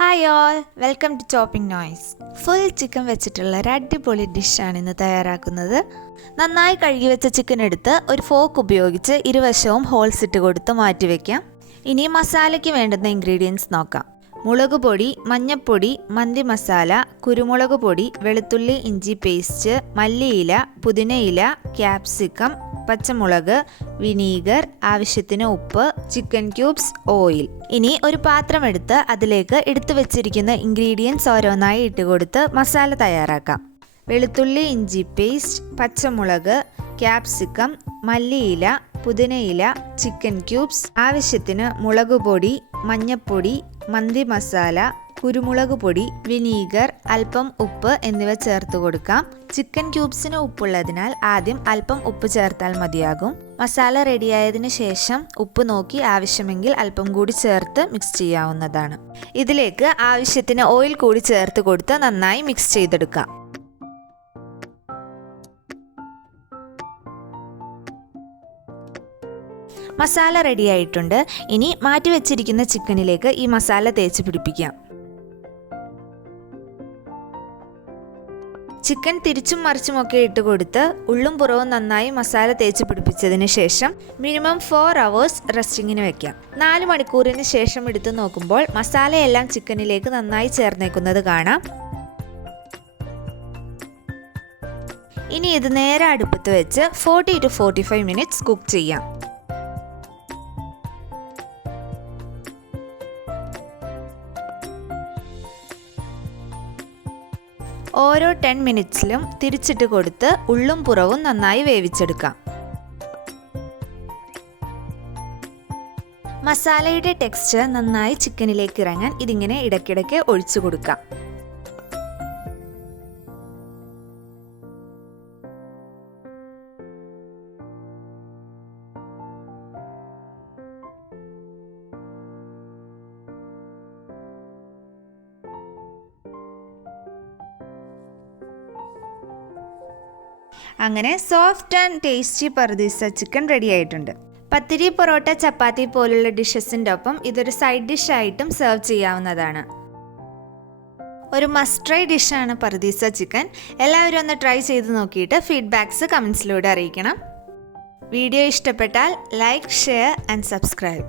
Hi all, welcome to chopping noise. Full chicken വെച്ചിട്ടുള്ള ഒരു അടിപൊളി ഡിഷാണ് ഇന്ന് തയ്യാറാക്കുന്നത്. നന്നായി കഴുകി വെച്ച ചിക്കൻ എടുത്ത് ഒരു ഫോക്ക് ഉപയോഗിച്ച് ഇരുവശവും ഹോൾസ് ഇട്ട് കൊടുത്ത് മാറ്റി വയ്ക്കാം. ഇനി മസാലയ്ക്ക് വേണ്ടുന്ന ഇൻഗ്രീഡിയൻസ് നോക്കാം. മുളക് പൊടി, മഞ്ഞൾപ്പൊടി, മന്തി മസാല, കുരുമുളക് പൊടി, വെളുത്തുള്ളി ഇഞ്ചി പേസ്റ്റ്, മല്ലിയില, പുതിനയില, ക്യാപ്സിക്കം, പച്ചമുളക്, വിനീഗർ, ആവശ്യത്തിന് ഉപ്പ്, ചിക്കൻ ക്യൂബ്സ്, ഓയിൽ. ഇനി ഒരു പാത്രം എടുത്ത് അതിലേക്ക് എടുത്തു വെച്ചിരിക്കുന്ന ഇൻഗ്രീഡിയൻസ് ഓരോന്നായി ഇട്ടുകൊടുത്ത് മസാല തയ്യാറാക്കാം. വെളുത്തുള്ളി ഇഞ്ചി പേസ്റ്റ്, പച്ചമുളക്, ക്യാപ്സിക്കം, മല്ലിയില, പുതിനയില, ചിക്കൻ ക്യൂബ്സ്, ആവശ്യത്തിന് മുളക് പൊടി, മഞ്ഞൾപ്പൊടി, മന്തി മസാല, കുരുമുളക് പൊടി, വിനീഗർ, അല്പം ഉപ്പ് എന്നിവ ചേർത്ത് കൊടുക്കാം. ചിക്കൻ ക്യൂബ്സിന് ഉപ്പുള്ളതിനാൽ ആദ്യം അല്പം ഉപ്പ് ചേർത്താൽ മതിയാകും. മസാല റെഡിയായതിനു ശേഷം ഉപ്പ് നോക്കി ആവശ്യമെങ്കിൽ അല്പം കൂടി ചേർത്ത് മിക്സ് ചെയ്യാവുന്നതാണ്. ഇതിലേക്ക് ആവശ്യത്തിന് ഓയിൽ കൂടി ചേർത്ത് കൊടുത്ത് നന്നായി മിക്സ് ചെയ്തെടുക്കാം. മസാല റെഡിയായിട്ടുണ്ട്. ഇനി മാറ്റി വെച്ചിരിക്കുന്ന ചിക്കനിലേക്ക് ഈ മസാല തേച്ച് പിടിപ്പിക്കാം. ചിക്കൻ തിരിച്ചും മറിച്ചുമൊക്കെ ഇട്ട് കൊടുത്ത് ഉള്ളും പുറവും നന്നായി മസാല തേച്ച് പിടിപ്പിച്ചതിന് ശേഷം മിനിമം 4 hours റെസ്റ്റിങ്ങിന് വെക്കാം. 4 മണിക്കൂറിന് ശേഷം എടുത്ത് നോക്കുമ്പോൾ മസാലയെല്ലാം ചിക്കനിലേക്ക് നന്നായി ചേർന്നേക്കുന്നത് കാണാം. ഇനി ഇത് നേരെ അടുപ്പത്ത് വെച്ച് 40 to 45 minutes കുക്ക് ചെയ്യാം. ഓരോ 10 minutesലും തിരിച്ചിട്ട് കൊടുത്ത് ഉള്ളും പുറവും നന്നായി വേവിച്ചെടുക്കാം. മസാലയുടെ ടെക്സ്ചർ നന്നായി ചിക്കനിലേക്ക് ഇറങ്ങാൻ ഇതിങ്ങനെ ഇടയ്ക്കിടയ്ക്ക് ഒഴിച്ചു കൊടുക്കാം. അങ്ങനെ സോഫ്റ്റ് ആൻഡ് ടേസ്റ്റി പർദീസ ചിക്കൻ റെഡി ആയിട്ടുണ്ട്. പത്തിരി, പൊറോട്ട, ചപ്പാത്തി പോലുള്ള ഡിഷസിൻ്റെ ഒപ്പം ഇതൊരു സൈഡ് ഡിഷായിട്ടും സെർവ് ചെയ്യാവുന്നതാണ്. ഒരു മസ്റ്റ് ട്രൈ ഡിഷാണ് പർദീസ ചിക്കൻ. എല്ലാവരും ഒന്ന് ട്രൈ ചെയ്ത് നോക്കിയിട്ട് ഫീഡ്ബാക്ക്സ് കമൻസിലൂടെ അറിയിക്കണം. വീഡിയോ ഇഷ്ടപ്പെട്ടാൽ ലൈക്ക്, ഷെയർ ആൻഡ് സബ്സ്ക്രൈബ്.